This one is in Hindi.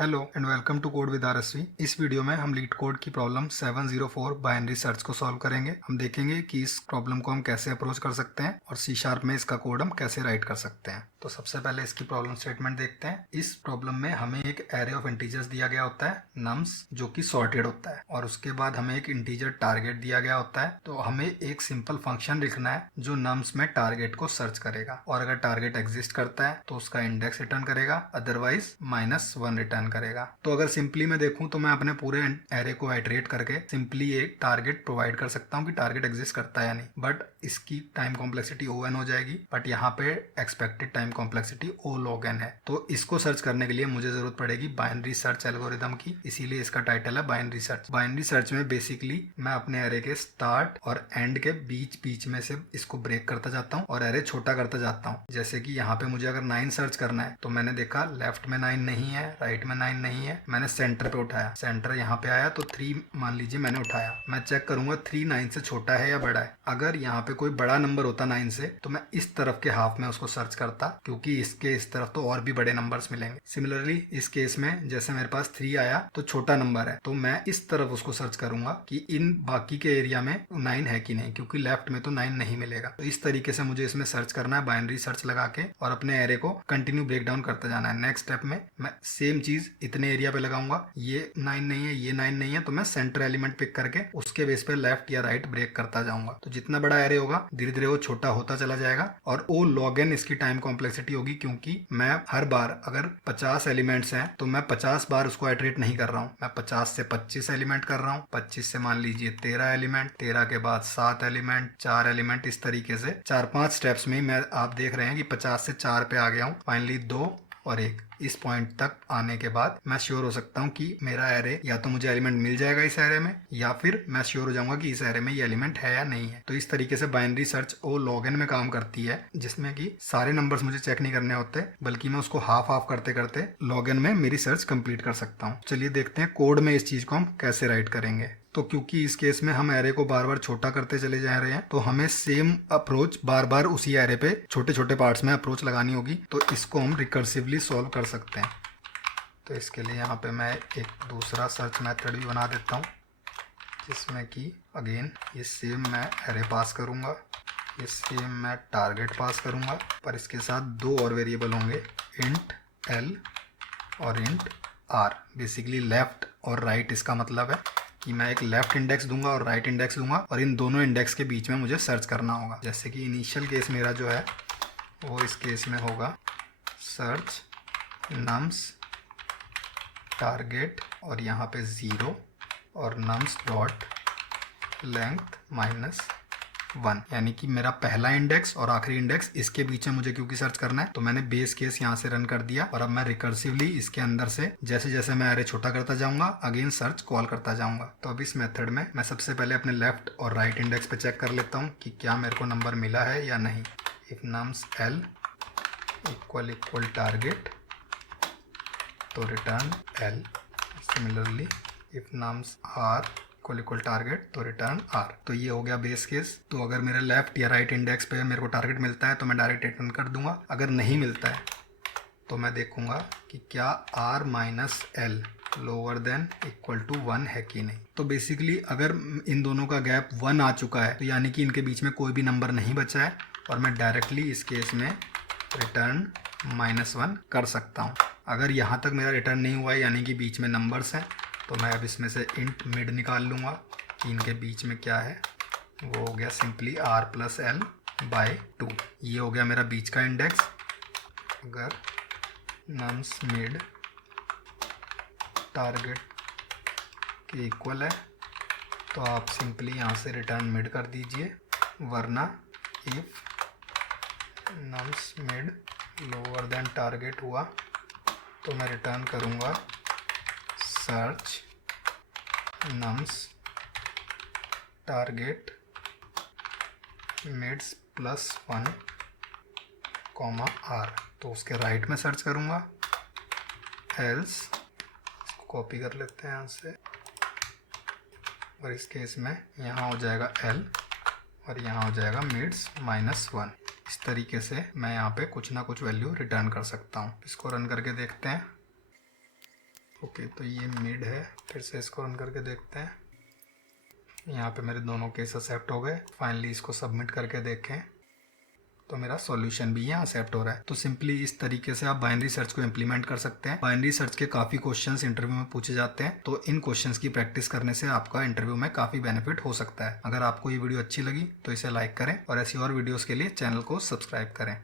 Hello and welcome to code with RSV. इस वीडियो में हम लीड कोड की प्रॉब्लम 704 बाइनरी सर्च को सॉल्व करेंगे। हम देखेंगे कि इस प्रॉब्लम को हम कैसे अप्रोच कर सकते हैं और सी शार्प में इसका कोड हम कैसे राइट कर सकते हैं। तो सबसे पहले इसकी प्रॉब्लम स्टेटमेंट देखते हैं। इस प्रॉब्लम में हमें एक एरे ऑफ इंटीजर्स दिया गया होता है नम्स, जो कि सॉर्टेड होता है, और उसके बाद हमें एक इंटीजर टारगेट दिया गया होता है। तो हमें एक सिंपल फंक्शन लिखना है जो नम्स में टारगेट को सर्च करेगा, और अगर टारगेट एग्जिस्ट करता है तो उसका इंडेक्स रिटर्न करेगा, अदरवाइज -1 रिटर्न करेगा। तो अगर सिंपली मैं देखूं तो मैं अपने पूरे एरे को आइटरेट करके सिंपली एक टारगेट प्रोवाइड कर सकता हूं कि टारगेट एग्जिस्ट करता है या नहीं, बट इसकी टाइम कॉम्प्लेक्सिटी O(n) हो जाएगी। बट यहाँ पे expected time complexity O log n है। तो इसको सर्च करने के लिए मुझे जरूरत पड़ेगी बाइनरी सर्च एल्गोरिदम की, इसीलिए इसका टाइटल है बाइनरी सर्च। बाइनरी सर्च में बेसिकली मैं अपने एरे के स्टार्ट और एंड के बीच बीच में से इसको ब्रेक करता जाता हूँ और एरे छोटा करता जाता हूँ। जैसे कि यहाँ पे मुझे अगर 9 सर्च करना है तो मैंने देखा लेफ्ट में 9 नहीं है, राइट में 9 नहीं है, मैंने सेंटर पे उठाया, सेंटर यहाँ पे आया तो 3 मान लीजिए मैंने उठाया। मैं चेक करूंगा 3 9 से छोटा है या बड़ा है। अगर यहाँ पे कोई बड़ा नंबर होता 9 से तो मैं इस तरफ के हाफ में उसको सर्च करता, क्योंकि इसके इस तरफ तो और भी बड़े नंबर्स मिलेंगे। सिमिलरली इस केस में जैसे मेरे पास 3 आया तो छोटा नंबर है, तो मैं इस तरफ उसको सर्च करूंगा कि इन बाकी के एरिया में 9 है कि नहीं, क्योंकि लेफ्ट में तो 9 नहीं मिलेगा। तो इस तरीके से मुझे इसमें सर्च करना है बाइनरी सर्च लगा के, और अपने एरे को कंटिन्यू ब्रेक डाउन करते जाना है। नेक्स्ट स्टेप में मैं सेम चीज इतने एरिया पे लगाऊंगा, ये 9 नहीं है, ये 9 नहीं है, तो मैं सेंटर एलिमेंट पिक करके उसके बेस पे लेफ्ट या राइट ब्रेक करता जाऊंगा। तो जितना बड़ा एरे होगा धीरे धीरे वो छोटा होता चला जाएगा, और O log n इसकी टाइम कॉम्प्लेक्सिटी होगी, क्योंकि मैं हर बार अगर 50 एलिमेंट्स हैं तो मैं 50 बार उसको आइटरेट नहीं कर रहा हूँ, मैं 50 से 25 एलिमेंट कर रहा हूँ, 25 से मान लीजिए 13 एलिमेंट, 13 के बाद 7 एलिमेंट, 4 एलिमेंट, इस तरीके से 4-5 स्टेप्स में मैं, आप देख रहे हैं कि 50 से 4 पे आ गया हूँ, फाइनली 2 और 1। इस पॉइंट तक आने के बाद मैं श्योर हो सकता हूँ कि मेरा एरे या तो मुझे एलिमेंट मिल जाएगा इस एरे में, या फिर मैं श्योर हो जाऊंगा कि इस एरे में ये एलिमेंट है या नहीं है। तो इस तरीके से binary search O log n में काम करती है, जिसमें कि सारे नंबर्स मुझे चेक नहीं करने होते, बल्कि मैं उसको हाफ हाफ करते करते log n में मेरी सर्च कंप्लीट कर सकता हूँ। चलिए देखते हैं कोड में इस चीज को हम कैसे राइट करेंगे। तो क्योंकि इस केस में हम एरे को बार बार छोटा करते चले जा रहे हैं, तो हमें सेम अप्रोच बार बार उसी एरे पे छोटे छोटे पार्ट्स में अप्रोच लगानी होगी। तो इसको हम रिकर्सिवली सॉल्व कर सकते हैं। तो इसके लिए यहाँ पे मैं एक दूसरा सर्च मेथड भी बना देता हूँ, जिसमें कि अगेन ये सेम मैं एरे पास करूँगा, ये सेम मैं टारगेट पास करूँगा, पर इसके साथ 2 और वेरिएबल होंगे, इंट l और इंट r। बेसिकली लेफ्ट और राइट इसका मतलब है कि मैं एक लेफ्ट इंडेक्स दूंगा और राइट इंडेक्स दूंगा, और इन दोनों इंडेक्स के बीच में मुझे सर्च करना होगा। जैसे कि इनिशियल केस मेरा जो है वो इस केस में होगा सर्च नम्स टारगेट और यहाँ पे 0 और नम्स डॉट लेंथ -1, यानी कि मेरा पहला इंडेक्स और आखिरी इंडेक्स इसके बीच में मुझे क्योंकि सर्च करना है, तो मैंने बेस केस यहाँ से रन कर दिया, और अब मैं रिकर्सिवली इसके अंदर से जैसे जैसे मैं एरे छोटा करता जाऊंगा अगेन सर्च कॉल करता जाऊंगा। तो अब इस मेथड में मैं सबसे पहले अपने लेफ्ट और राइट इंडेक्स पे चेक कर लेता हूँ कि क्या मेरे को नंबर मिला है या नहीं। If nums l equal target तो return l। Similarly if nums r equal target तो रिटर्न r। तो ये हो गया बेस केस। तो अगर मेरे लेफ्ट या राइट इंडेक्स पे मेरे को टारगेट मिलता है तो मैं डायरेक्ट रिटर्न कर दूंगा, अगर नहीं मिलता है तो मैं देखूंगा कि क्या r - l lower than equal to 1 है कि नहीं। तो बेसिकली अगर इन दोनों का गैप 1 आ चुका है तो यानी कि इनके बीच में कोई भी नंबर नहीं बचा है, और मैं डायरेक्टली इस केस में रिटर्न -1 कर सकता हूँ। अगर यहाँ तक मेरा रिटर्न नहीं हुआ है यानी कि बीच में नंबर्स हैं, तो मैं अब इसमें से इंट मिड निकाल लूँगा कि इनके बीच में क्या है। वो हो गया सिंपली r + l/2। ये हो गया मेरा बीच का इंडेक्स। अगर नम्स मिड टारगेट के इक्वल है तो आप सिंपली यहाँ से रिटर्न मिड कर दीजिए, वरना if nums mid lower than target हुआ तो मैं रिटर्न करूँगा search nums target mids +1, r। तो उसके राइट में सर्च करूँगा, एल्स कॉपी कर लेते हैं यहाँ से, और इस केस में यहाँ हो जाएगा l और यहाँ हो जाएगा मिड्स -1। इस तरीके से मैं यहाँ पे कुछ ना कुछ वैल्यू रिटर्न कर सकता हूँ। इसको रन करके देखते हैं। ओके, तो ये मिड है। फिर से इसको रन करके देखते हैं। यहाँ पे मेरे दोनों केस एक्सेप्ट हो गए। फाइनली इसको सबमिट करके देखें तो मेरा सॉल्यूशन भी यहाँ एक्सेप्ट हो रहा है। तो सिंपली इस तरीके से आप बाइनरी सर्च को इम्प्लीमेंट कर सकते हैं। बाइनरी सर्च के काफ़ी क्वेश्चंस इंटरव्यू में पूछे जाते हैं, तो इन क्वेश्चंस की प्रैक्टिस करने से आपका इंटरव्यू में काफ़ी बेनिफिट हो सकता है। अगर आपको ये वीडियो अच्छी लगी तो इसे लाइक करें और ऐसी और वीडियोज़ के लिए चैनल को सब्सक्राइब करें।